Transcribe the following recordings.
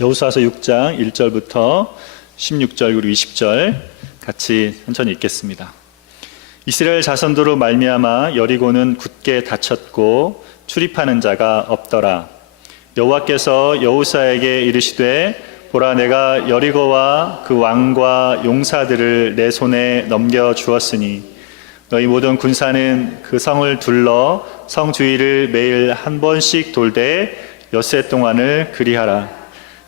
여호수아서 6장 1절부터 16절 그리고 20절 같이 천천히 읽겠습니다. 이스라엘 자손도로 말미암아 여리고는 굳게 닫혔고 출입하는 자가 없더라. 여호와께서 여호수아에게 이르시되 보라, 내가 여리고와 그 왕과 용사들을 내 손에 넘겨 주었으니 너희 모든 군사는 그 성을 둘러 성 주위를 매일 한 번씩 돌되 엿새 동안을 그리하라.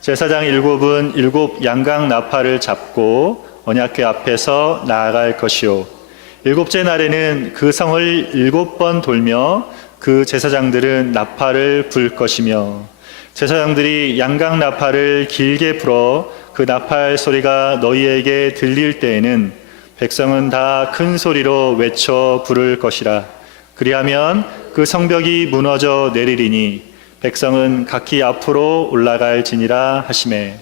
제사장 7은 7 양강 나팔을 잡고 언약궤 앞에서 나아갈 것이요 7째 날에는 그 성을 7번 돌며 그 제사장들은 나팔을 불 것이며 제사장들이 양강 나팔을 길게 불어 그 나팔 소리가 너희에게 들릴 때에는 백성은 다 큰 소리로 외쳐 부를 것이라. 그리하면 그 성벽이 무너져 내리리니 백성은 각기 앞으로 올라갈지니라 하시매,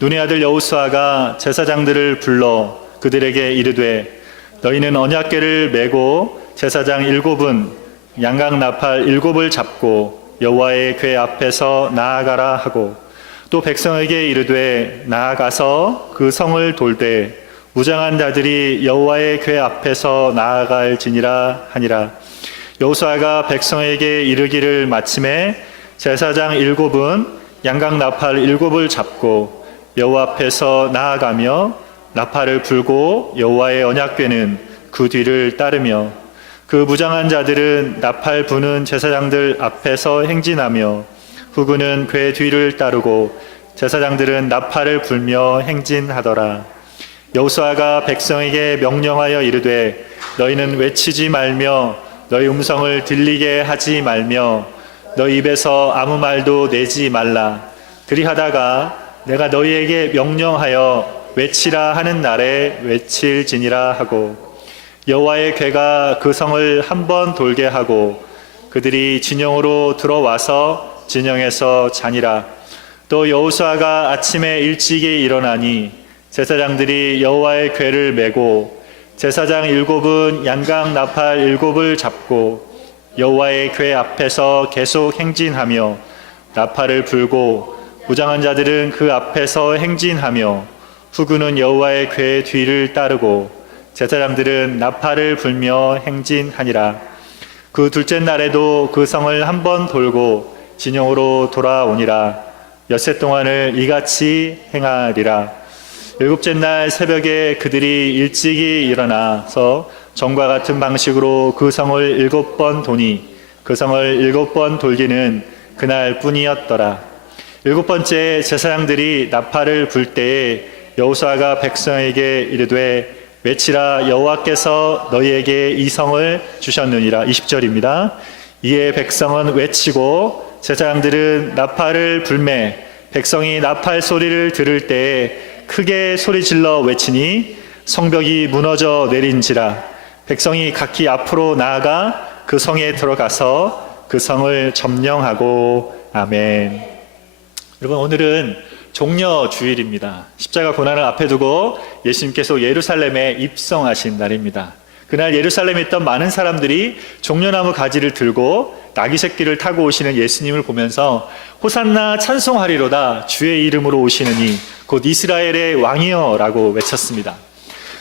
눈의 아들 여호수아가 제사장들을 불러 그들에게 이르되 너희는 언약궤를 메고 제사장 7은 양강 나팔 7을 잡고 여호와의 궤 앞에서 나아가라 하고, 또 백성에게 이르되 나아가서 그 성을 돌되 무장한 자들이 여호와의 궤 앞에서 나아갈지니라 하니라. 여호수아가 백성에게 이르기를 마침에 제사장 7은 양강 나팔 7을 잡고 여호와 앞에서 나아가며 나팔을 불고 여호와의 언약궤는 그 뒤를 따르며 그 무장한 자들은 나팔 부는 제사장들 앞에서 행진하며 후군은 궤 뒤를 따르고 제사장들은 나팔을 불며 행진하더라. 여호수아가 백성에게 명령하여 이르되 너희는 외치지 말며 너희 음성을 들리게 하지 말며 너희 입에서 아무 말도 내지 말라. 그리하다가 내가 너희에게 명령하여 외치라 하는 날에 외칠지니라 하고, 여호와의 궤가 그 성을 한 번 돌게 하고 그들이 진영으로 들어와서 진영에서 자니라. 또 여호수아가 아침에 일찍이 일어나니 제사장들이 여호와의 궤를 메고 제사장 7은 양강 나팔 7을 잡고 여호와의 궤 앞에서 계속 행진하며 나팔을 불고 무장한 자들은 그 앞에서 행진하며 후군은 여호와의 궤 뒤를 따르고 제사장들은 나팔을 불며 행진하니라. 그 둘째 날에도 그 성을 한 번 돌고 진영으로 돌아오니라. 엿새 동안을 이같이 행하리라. 7째 날 새벽에 그들이 일찍이 일어나서 전과 같은 방식으로 그 성을 7번 도니 그 성을 7번 돌기는 그날 뿐이었더라. 7번째 제사장들이 나팔을 불 때에 여호수아가 백성에게 이르되 외치라, 여호와께서 너희에게 이 성을 주셨느니라. 20절입니다. 이에 백성은 외치고 제사장들은 나팔을 불매 백성이 나팔 소리를 들을 때에 크게 소리질러 외치니 성벽이 무너져 내린지라. 백성이 각기 앞으로 나아가 그 성에 들어가서 그 성을 점령하고. 아멘. 여러분, 오늘은 종려주일입니다. 십자가 고난을 앞에 두고 예수님께서 예루살렘에 입성하신 날입니다. 그날 예루살렘에 있던 많은 사람들이 종려나무 가지를 들고 나귀 새끼를 타고 오시는 예수님을 보면서 호산나 찬송하리로다, 주의 이름으로 오시느니 곧 이스라엘의 왕이여 라고 외쳤습니다.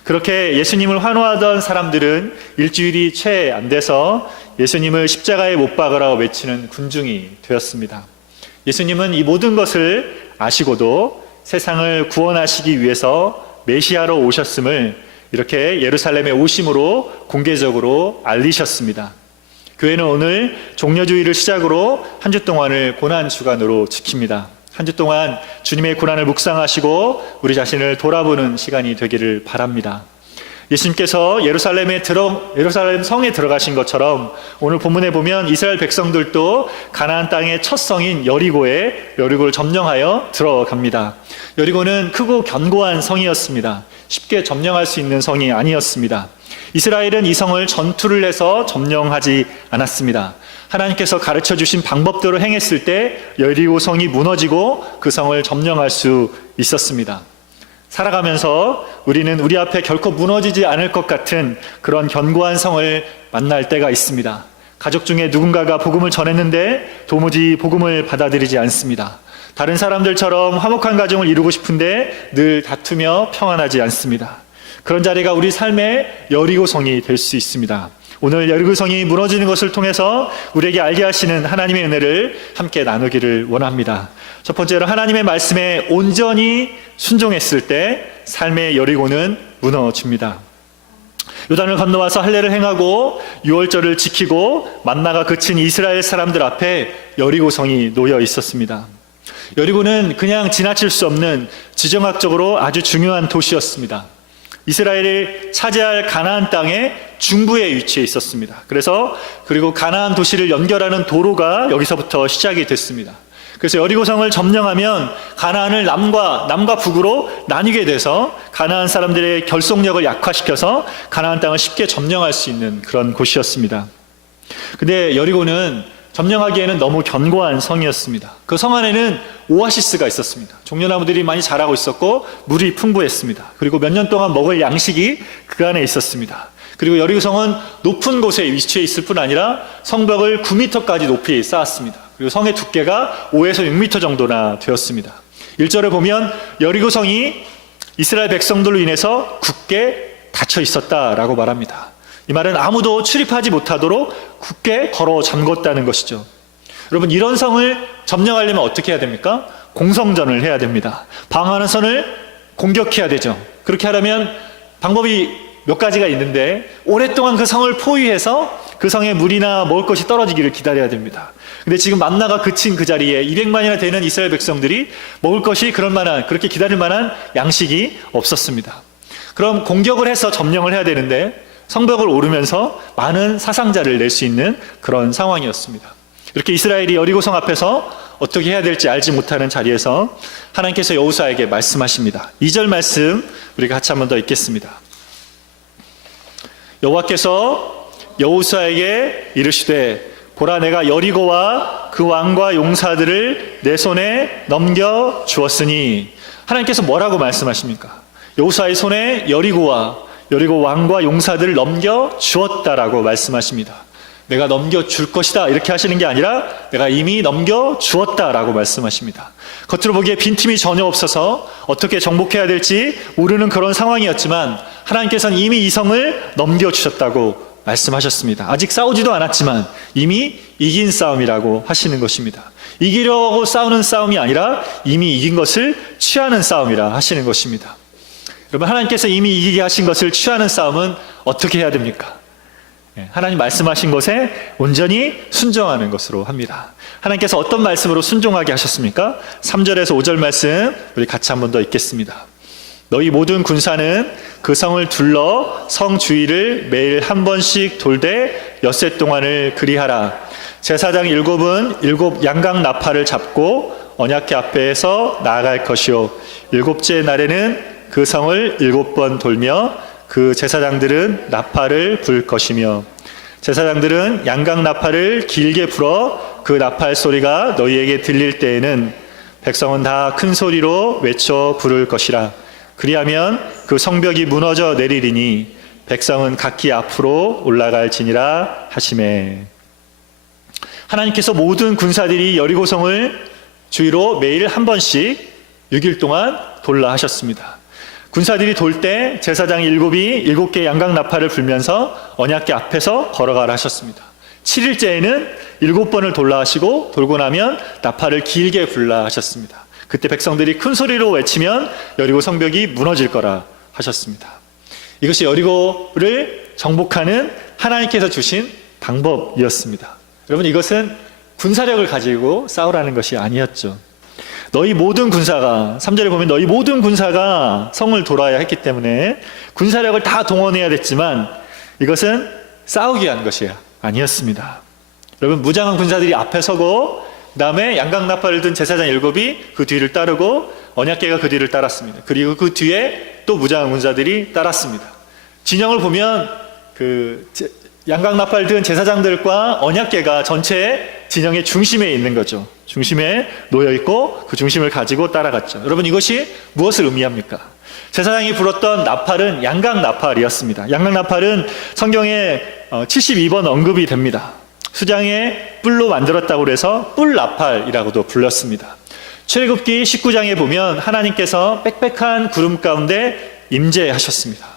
그렇게 예수님을 환호하던 사람들은 일주일이 채 안 돼서 예수님을 십자가에 못 박으라고 외치는 군중이 되었습니다. 예수님은 이 모든 것을 아시고도 세상을 구원하시기 위해서 메시아로 오셨음을 이렇게 예루살렘에 오심으로 공개적으로 알리셨습니다. 교회는 오늘 종려주일을 시작으로 한 주 동안을 고난주간으로 지킵니다. 한 주 동안 주님의 고난을 묵상하시고 우리 자신을 돌아보는 시간이 되기를 바랍니다. 예수님께서 예루살렘 성에 들어가신 것처럼 오늘 본문에 보면 이스라엘 백성들도 가나안 땅의 첫 성인 여리고를 점령하여 들어갑니다. 여리고는 크고 견고한 성이었습니다. 쉽게 점령할 수 있는 성이 아니었습니다. 이스라엘은 이 성을 전투를 해서 점령하지 않았습니다. 하나님께서 가르쳐 주신 방법대로 행했을 때 여리고 성이 무너지고 그 성을 점령할 수 있었습니다. 살아가면서 우리는 우리 앞에 결코 무너지지 않을 것 같은 그런 견고한 성을 만날 때가 있습니다. 가족 중에 누군가가 복음을 전했는데 도무지 복음을 받아들이지 않습니다. 다른 사람들처럼 화목한 가정을 이루고 싶은데 늘 다투며 평안하지 않습니다. 그런 자리가 우리 삶의 여리고성이 될 수 있습니다. 오늘 여리고성이 무너지는 것을 통해서 우리에게 알게 하시는 하나님의 은혜를 함께 나누기를 원합니다. 첫 번째로 하나님의 말씀에 온전히 순종했을 때 삶의 여리고는 무너집니다. 요단을 건너와서 할례를 행하고 유월절을 지키고 만나가 그친 이스라엘 사람들 앞에 여리고성이 놓여 있었습니다. 여리고는 그냥 지나칠 수 없는 지정학적으로 아주 중요한 도시였습니다. 이스라엘이 차지할 가나안 땅의 중부에 위치해 있었습니다. 그리고 가나안 도시를 연결하는 도로가 여기서부터 시작이 됐습니다. 그래서 여리고성을 점령하면 가나안을 남과 북으로 나뉘게 돼서 가나안 사람들의 결속력을 약화시켜서 가나안 땅을 쉽게 점령할 수 있는 그런 곳이었습니다. 근데 여리고는 점령하기에는 너무 견고한 성이었습니다. 그 성 안에는 오아시스가 있었습니다. 종려나무들이 많이 자라고 있었고 물이 풍부했습니다. 그리고 몇 년 동안 먹을 양식이 그 안에 있었습니다. 그리고 여리고성은 높은 곳에 위치해 있을 뿐 아니라 성벽을 9m까지 높이 쌓았습니다. 그리고 성의 두께가 5에서 6m 정도나 되었습니다. 1절에 보면 여리고성이 이스라엘 백성들로 인해서 굳게 닫혀 있었다라고 말합니다. 이 말은 아무도 출입하지 못하도록 굳게 걸어 잠궜다는 것이죠. 여러분, 이런 성을 점령하려면 어떻게 해야 됩니까? 공성전을 해야 됩니다. 방어하는 선을 공격해야 되죠. 그렇게 하려면 방법이 몇 가지가 있는데 오랫동안 그 성을 포위해서 그 성에 물이나 먹을 것이 떨어지기를 기다려야 됩니다. 근데 지금 만나가 그친 그 자리에 200만이나 되는 이스라엘 백성들이 먹을 것이 그렇게 기다릴 만한 양식이 없었습니다. 그럼 공격을 해서 점령을 해야 되는데 성벽을 오르면서 많은 사상자를 낼 수 있는 그런 상황이었습니다. 이렇게 이스라엘이 여리고성 앞에서 어떻게 해야 될지 알지 못하는 자리에서 하나님께서 여호수아에게 말씀하십니다. 2절 말씀 우리가 같이 한 번 더 읽겠습니다. 여호와께서 여호수아에게 이르시되 보라, 내가 여리고와 그 왕과 용사들을 내 손에 넘겨 주었으니. 하나님께서 뭐라고 말씀하십니까? 여호수아의 손에 여리고 왕과 용사들을 넘겨 주었다라고 말씀하십니다. 내가 넘겨 줄 것이다 이렇게 하시는 게 아니라 내가 이미 넘겨 주었다라고 말씀하십니다. 겉으로 보기에 빈틈이 전혀 없어서 어떻게 정복해야 될지 모르는 그런 상황이었지만 하나님께서는 이미 이 성을 넘겨 주셨다고 말씀하셨습니다. 아직 싸우지도 않았지만 이미 이긴 싸움이라고 하시는 것입니다. 이기려고 싸우는 싸움이 아니라 이미 이긴 것을 취하는 싸움이라 하시는 것입니다. 여러분, 하나님께서 이미 이기게 하신 것을 취하는 싸움은 어떻게 해야 됩니까? 하나님 말씀하신 것에 온전히 순종하는 것으로 합니다. 하나님께서 어떤 말씀으로 순종하게 하셨습니까? 3절에서 5절 말씀 우리 같이 한 번 더 읽겠습니다. 너희 모든 군사는 그 성을 둘러 성 주위를 매일 한 번씩 돌되 엿새 동안을 그리하라. 제사장 7은 7 양각 나팔을 잡고 언약궤 앞에서 나아갈 것이요 7째 날에는 그 성을 7번 돌며 그 제사장들은 나팔을 불 것이며 제사장들은 양각 나팔을 길게 불어 그 나팔 소리가 너희에게 들릴 때에는 백성은 다 큰 소리로 외쳐 부를 것이라. 그리하면 그 성벽이 무너져 내리리니 백성은 각기 앞으로 올라갈지니라 하시매. 하나님께서 모든 군사들이 여리고성을 주위로 매일 한 번씩 6일 동안 돌라 하셨습니다. 군사들이 돌 때 제사장 7이 7개의 양각 나팔을 불면서 언약궤 앞에서 걸어가라 하셨습니다. 7일째에는 7번을 돌라 하시고 돌고 나면 나팔을 길게 불라 하셨습니다. 그때 백성들이 큰 소리로 외치면 여리고 성벽이 무너질 거라 하셨습니다. 이것이 여리고를 정복하는 하나님께서 주신 방법이었습니다. 여러분, 이것은 군사력을 가지고 싸우라는 것이 아니었죠. 너희 모든 군사가, 3절에 보면 너희 모든 군사가 성을 돌아야 했기 때문에 군사력을 다 동원해야 됐지만 이것은 싸우기 위한 것이 아니었습니다. 여러분, 무장한 군사들이 앞에 서고 그 다음에 양각 나팔을 든 제사장 7이 그 뒤를 따르고 언약궤가 그 뒤를 따랐습니다. 그리고 그 뒤에 또 무장한 군사들이 따랐습니다. 진영을 보면 그 양각 나팔 든 제사장들과 언약궤가 전체 진영의 중심에 있는 거죠. 중심에 놓여 있고 그 중심을 가지고 따라갔죠. 여러분, 이것이 무엇을 의미합니까? 제사장이 불었던 나팔은 양각 나팔이었습니다. 양각 나팔은 성경에 72번 언급이 됩니다. 수장의 뿔로 만들었다고 그래서 뿔나팔이라고도 불렀습니다. 출애굽기 19장에 보면 하나님께서 빽빽한 구름 가운데 임재하셨습니다.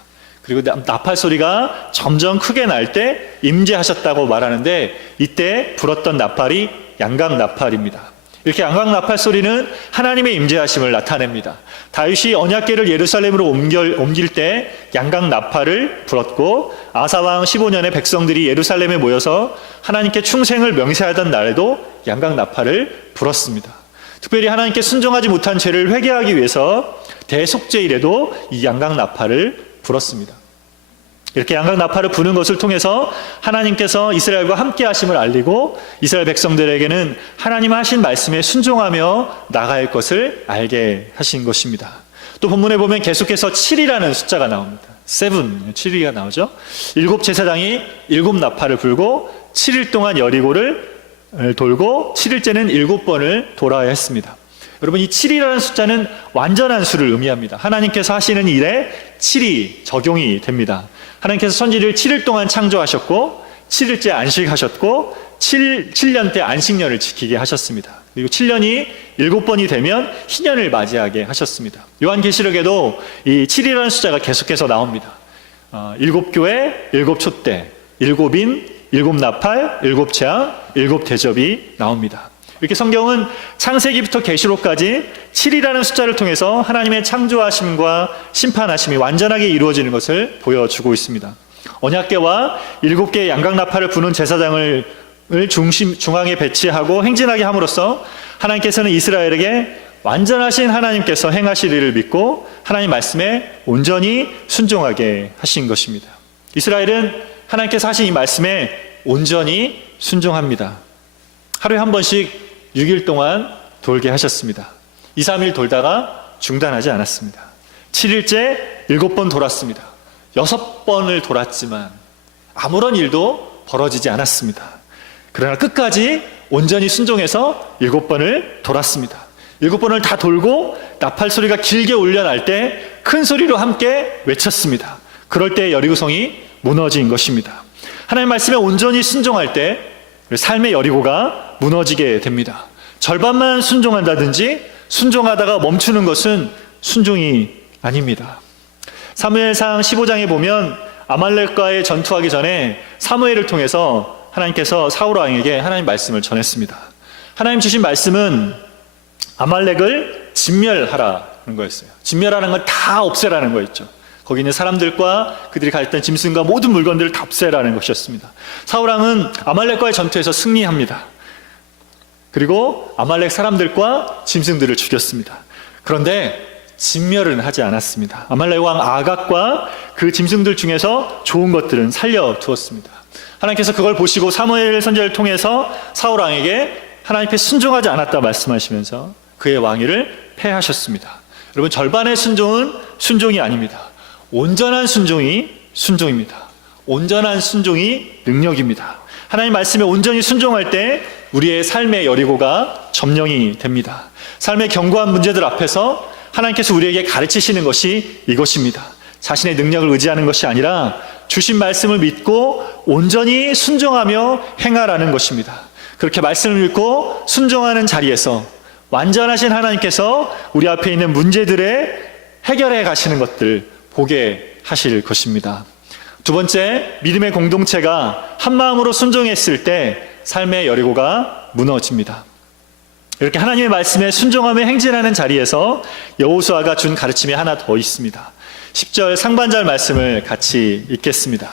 그리고 나팔 소리가 점점 크게 날 때 임재하셨다고 말하는데, 이때 불었던 나팔이 양각 나팔입니다. 이렇게 양각 나팔 소리는 하나님의 임재하심을 나타냅니다. 다윗이 언약궤를 예루살렘으로 옮길 때 양각 나팔을 불었고, 아사왕 15년에 백성들이 예루살렘에 모여서 하나님께 충생을 명세하던 날에도 양각 나팔을 불었습니다. 특별히 하나님께 순종하지 못한 죄를 회개하기 위해서 대속죄일에도 이 양각 나팔을 불었습니다. 이렇게 양각 나팔을 부는 것을 통해서 하나님께서 이스라엘과 함께 하심을 알리고, 이스라엘 백성들에게는 하나님 하신 말씀에 순종하며 나갈 것을 알게 하신 것입니다. 또 본문에 보면 계속해서 7이라는 숫자가 나옵니다. 7이 나오죠. 7 제사장이 7 나팔을 불고 7일 동안 여리고를 돌고 7일째는 7번을 돌아야 했습니다. 여러분, 이 7이라는 숫자는 완전한 수를 의미합니다. 하나님께서 하시는 일에 7이 적용이 됩니다. 하나님께서 천지를 7일 동안 창조하셨고 7일째 안식하셨고 7년 때 안식년을 지키게 하셨습니다. 그리고 7년이 7번이 되면 희년을 맞이하게 하셨습니다. 요한계시록에도 이 7이라는 숫자가 계속해서 나옵니다. 7교회, 7촛대, 7인, 7나팔, 7재앙, 7대접이 나옵니다. 이렇게 성경은 창세기부터 계시록까지 7이라는 숫자를 통해서 하나님의 창조하심과 심판하심이 완전하게 이루어지는 것을 보여주고 있습니다. 언약궤와 7개의 양각나팔을 부는 제사장을 중앙에 배치하고 행진하게 함으로써 하나님께서는 이스라엘에게 완전하신 하나님께서 행하실 일을 믿고 하나님 말씀에 온전히 순종하게 하신 것입니다. 이스라엘은 하나님께서 하신 이 말씀에 온전히 순종합니다. 하루에 한 번씩 6일 동안 돌게 하셨습니다. 2, 3일 돌다가 중단하지 않았습니다. 7일째 7번 돌았습니다. 6번을 돌았지만 아무런 일도 벌어지지 않았습니다. 그러나 끝까지 온전히 순종해서 7번을 돌았습니다. 7번을 다 돌고 나팔 소리가 길게 울려날 때 큰 소리로 함께 외쳤습니다. 그럴 때 여리고성이 무너진 것입니다. 하나님 말씀에 온전히 순종할 때 삶의 여리고가 무너지게 됩니다. 절반만 순종한다든지 순종하다가 멈추는 것은 순종이 아닙니다. 사무엘상 15장에 보면 아말렉과의 전투하기 전에 사무엘을 통해서 하나님께서 사울 왕에게 하나님 말씀을 전했습니다. 하나님 주신 말씀은 아말렉을 진멸하라는 거였어요. 진멸하는 건 다 없애라는 거였죠. 거기 있는 사람들과 그들이 가졌던 짐승과 모든 물건들을 다 없애라는 것이었습니다. 사울 왕은 아말렉과의 전투에서 승리합니다. 그리고 아말렉 사람들과 짐승들을 죽였습니다. 그런데 진멸은 하지 않았습니다. 아말렉 왕 아각과 그 짐승들 중에서 좋은 것들은 살려두었습니다. 하나님께서 그걸 보시고 사무엘 선지자를 통해서 사울 왕에게 하나님께 순종하지 않았다 말씀하시면서 그의 왕위를 폐하셨습니다. 여러분, 절반의 순종은 순종이 아닙니다. 온전한 순종이 순종입니다. 온전한 순종이 능력입니다. 하나님 말씀에 온전히 순종할 때 우리의 삶의 여리고가 점령이 됩니다. 삶의 견고한 문제들 앞에서 하나님께서 우리에게 가르치시는 것이 이것입니다. 자신의 능력을 의지하는 것이 아니라 주신 말씀을 믿고 온전히 순종하며 행하라는 것입니다. 그렇게 말씀을 믿고 순종하는 자리에서 완전하신 하나님께서 우리 앞에 있는 문제들에 해결해 가시는 것들 보게 하실 것입니다. 두 번째, 믿음의 공동체가 한 마음으로 순종했을 때 삶의 여리고가 무너집니다. 이렇게 하나님의 말씀에 순종하며 행진하는 자리에서 여호수아가 준 가르침이 하나 더 있습니다. 10절 상반절 말씀을 같이 읽겠습니다.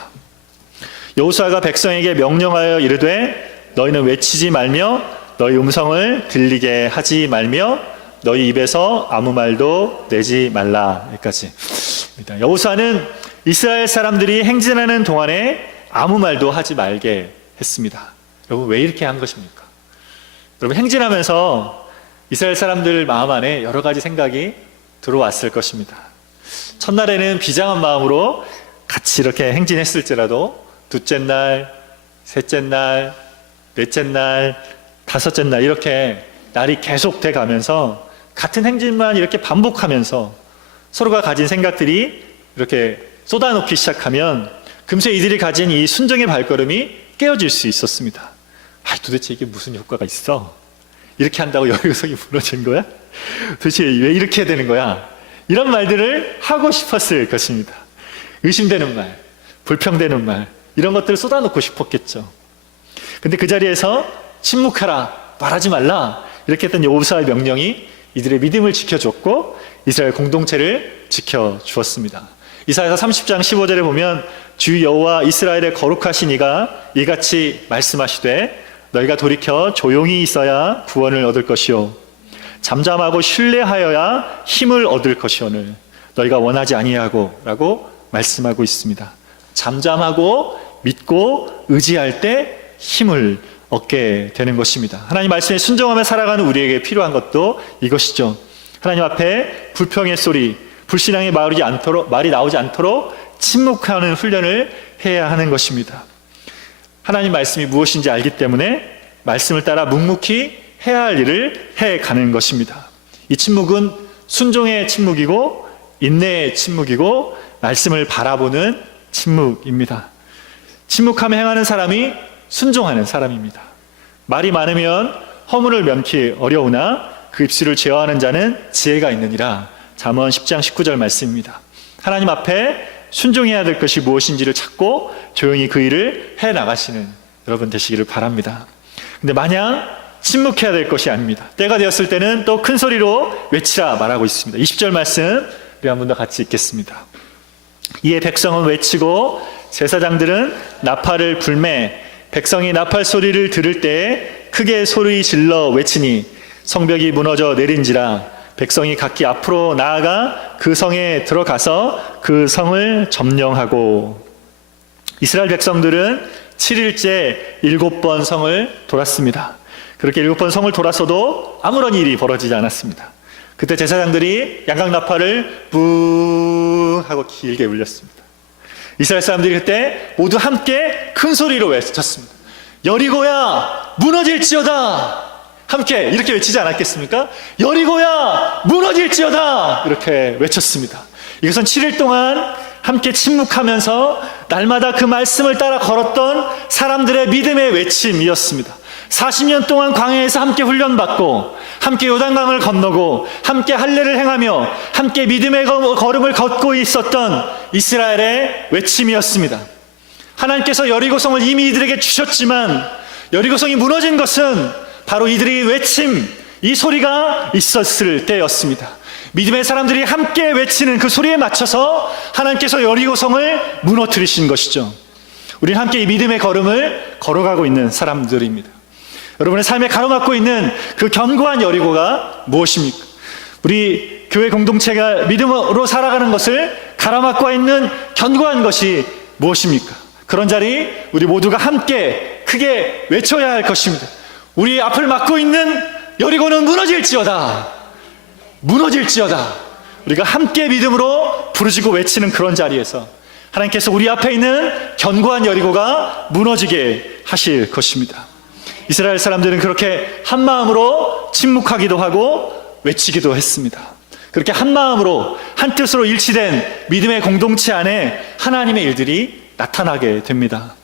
여호수아가 백성에게 명령하여 이르되 너희는 외치지 말며 너희 음성을 들리게 하지 말며 너희 입에서 아무 말도 내지 말라. 여기까지. 여호수아는 이스라엘 사람들이 행진하는 동안에 아무 말도 하지 말게 했습니다. 여러분, 왜 이렇게 한 것입니까? 여러분, 행진하면서 이스라엘 사람들 마음 안에 여러 가지 생각이 들어왔을 것입니다. 첫날에는 비장한 마음으로 같이 이렇게 행진했을지라도 둘째 날, 셋째 날, 넷째 날, 다섯째 날 이렇게 날이 계속돼 가면서 같은 행진만 이렇게 반복하면서 서로가 가진 생각들이 이렇게 쏟아놓기 시작하면 금세 이들이 가진 이 순종의 발걸음이 깨어질 수 있었습니다. 도대체 이게 무슨 효과가 있어? 이렇게 한다고 여리고성이 무너진 거야? 도대체 왜 이렇게 해야 되는 거야? 이런 말들을 하고 싶었을 것입니다. 의심되는 말, 불평되는 말, 이런 것들을 쏟아놓고 싶었겠죠. 근데 그 자리에서 침묵하라, 말하지 말라, 이렇게 했던 여호수아의 명령이 이들의 믿음을 지켜줬고 이스라엘 공동체를 지켜주었습니다. 이사야서 30장 15절에 보면 주 여호와 이스라엘의 거룩하신 이가 이같이 말씀하시되 너희가 돌이켜 조용히 있어야 구원을 얻을 것이요 잠잠하고 신뢰하여야 힘을 얻을 것이오늘 너희가 원하지 아니하고 라고 말씀하고 있습니다. 잠잠하고 믿고 의지할 때 힘을 얻게 되는 것입니다. 하나님 말씀에 순종하며 살아가는 우리에게 필요한 것도 이것이죠. 하나님 앞에 불평의 소리, 불신앙의 말이 나오지 않도록 침묵하는 훈련을 해야 하는 것입니다. 하나님 말씀이 무엇인지 알기 때문에 말씀을 따라 묵묵히 해야 할 일을 해가는 것입니다. 이 침묵은 순종의 침묵이고 인내의 침묵이고 말씀을 바라보는 침묵입니다. 침묵하며 행하는 사람이 순종하는 사람입니다. 말이 많으면 허물을 면키 어려우나 그 입술을 제어하는 자는 지혜가 있느니라. 잠언 10장 19절 말씀입니다. 하나님 앞에 순종해야 될 것이 무엇인지를 찾고 조용히 그 일을 해나가시는 여러분 되시기를 바랍니다. 근데 마냥 침묵해야 될 것이 아닙니다. 때가 되었을 때는 또 큰 소리로 외치라 말하고 있습니다. 20절 말씀 우리 한 번 더 같이 읽겠습니다. 이에 백성은 외치고 제사장들은 나팔을 불매 백성이 나팔 소리를 들을 때 크게 소리 질러 외치니 성벽이 무너져 내린지라 백성이 각기 앞으로 나아가 그 성에 들어가서 그 성을 점령하고 이스라엘 백성들은 7일째 7번 성을 돌았습니다. 그렇게 7번 성을 돌았어도 아무런 일이 벌어지지 않았습니다. 그때 제사장들이 양각나팔을 뿌 하고 길게 울렸습니다. 이스라엘 사람들이 그때 모두 함께 큰 소리로 외쳤습니다. 여리고야 무너질지어다. 함께 이렇게 외치지 않았겠습니까? 여리고야 무너질지어다. 이렇게 외쳤습니다. 이것은 7일 동안 함께 침묵하면서 날마다 그 말씀을 따라 걸었던 사람들의 믿음의 외침이었습니다. 40년 동안 광야에서 함께 훈련받고 함께 요단강을 건너고 함께 할례를 행하며 함께 믿음의 걸음을 걷고 있었던 이스라엘의 외침이었습니다. 하나님께서 여리고성을 이미 이들에게 주셨지만 여리고성이 무너진 것은 바로 이들의 외침, 이 소리가 있었을 때였습니다. 믿음의 사람들이 함께 외치는 그 소리에 맞춰서 하나님께서 여리고성을 무너뜨리신 것이죠. 우리는 함께 이 믿음의 걸음을 걸어가고 있는 사람들입니다. 여러분의 삶에 가로막고 있는 그 견고한 여리고가 무엇입니까? 우리 교회 공동체가 믿음으로 살아가는 것을 가로막고 있는 견고한 것이 무엇입니까? 그런 자리 우리 모두가 함께 크게 외쳐야 할 것입니다. 우리 앞을 막고 있는 여리고는 무너질지어다. 무너질지어다. 우리가 함께 믿음으로 부르짖고 외치는 그런 자리에서 하나님께서 우리 앞에 있는 견고한 여리고가 무너지게 하실 것입니다. 이스라엘 사람들은 그렇게 한 마음으로 침묵하기도 하고 외치기도 했습니다. 그렇게 한 마음으로 한 뜻으로 일치된 믿음의 공동체 안에 하나님의 일들이 나타나게 됩니다.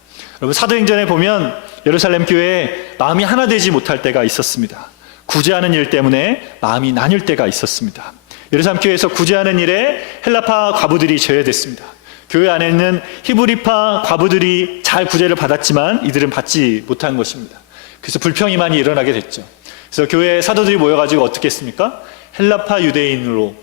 여러분 사도행전에 보면 예루살렘 교회에 마음이 하나 되지 못할 때가 있었습니다. 구제하는 일 때문에 마음이 나뉠 때가 있었습니다. 예루살렘 교회에서 구제하는 일에 헬라파 과부들이 제외됐습니다. 교회 안에 있는 히브리파 과부들이 잘 구제를 받았지만 이들은 받지 못한 것입니다. 그래서 불평이 많이 일어나게 됐죠. 그래서 교회 사도들이 모여가지고 어떻게 했습니까? 헬라파 유대인으로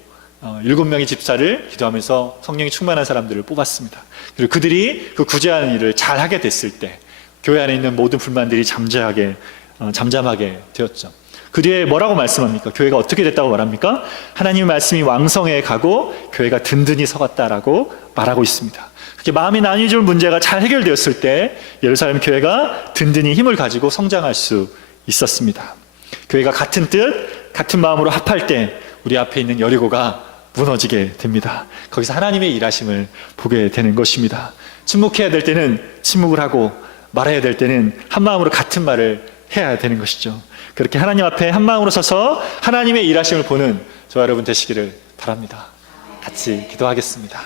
7명의 집사를 기도하면서 성령이 충만한 사람들을 뽑았습니다. 그리고 그들이 그 구제하는 일을 잘 하게 됐을 때 교회 안에 있는 모든 불만들이 잠잠하게 되었죠. 그 뒤에 뭐라고 말씀합니까? 교회가 어떻게 됐다고 말합니까? 하나님의 말씀이 왕성해 가고 교회가 든든히 서갔다라고 말하고 있습니다. 그렇게 마음이 나뉘어질 문제가 잘 해결되었을 때 예루살렘 교회가 든든히 힘을 가지고 성장할 수 있었습니다. 교회가 같은 뜻, 같은 마음으로 합할 때 우리 앞에 있는 여리고가 무너지게 됩니다. 거기서 하나님의 일하심을 보게 되는 것입니다. 침묵해야 될 때는 침묵을 하고 말해야 될 때는 한 마음으로 같은 말을 해야 되는 것이죠. 그렇게 하나님 앞에 한 마음으로 서서 하나님의 일하심을 보는 저와 여러분 되시기를 바랍니다. 같이 기도하겠습니다.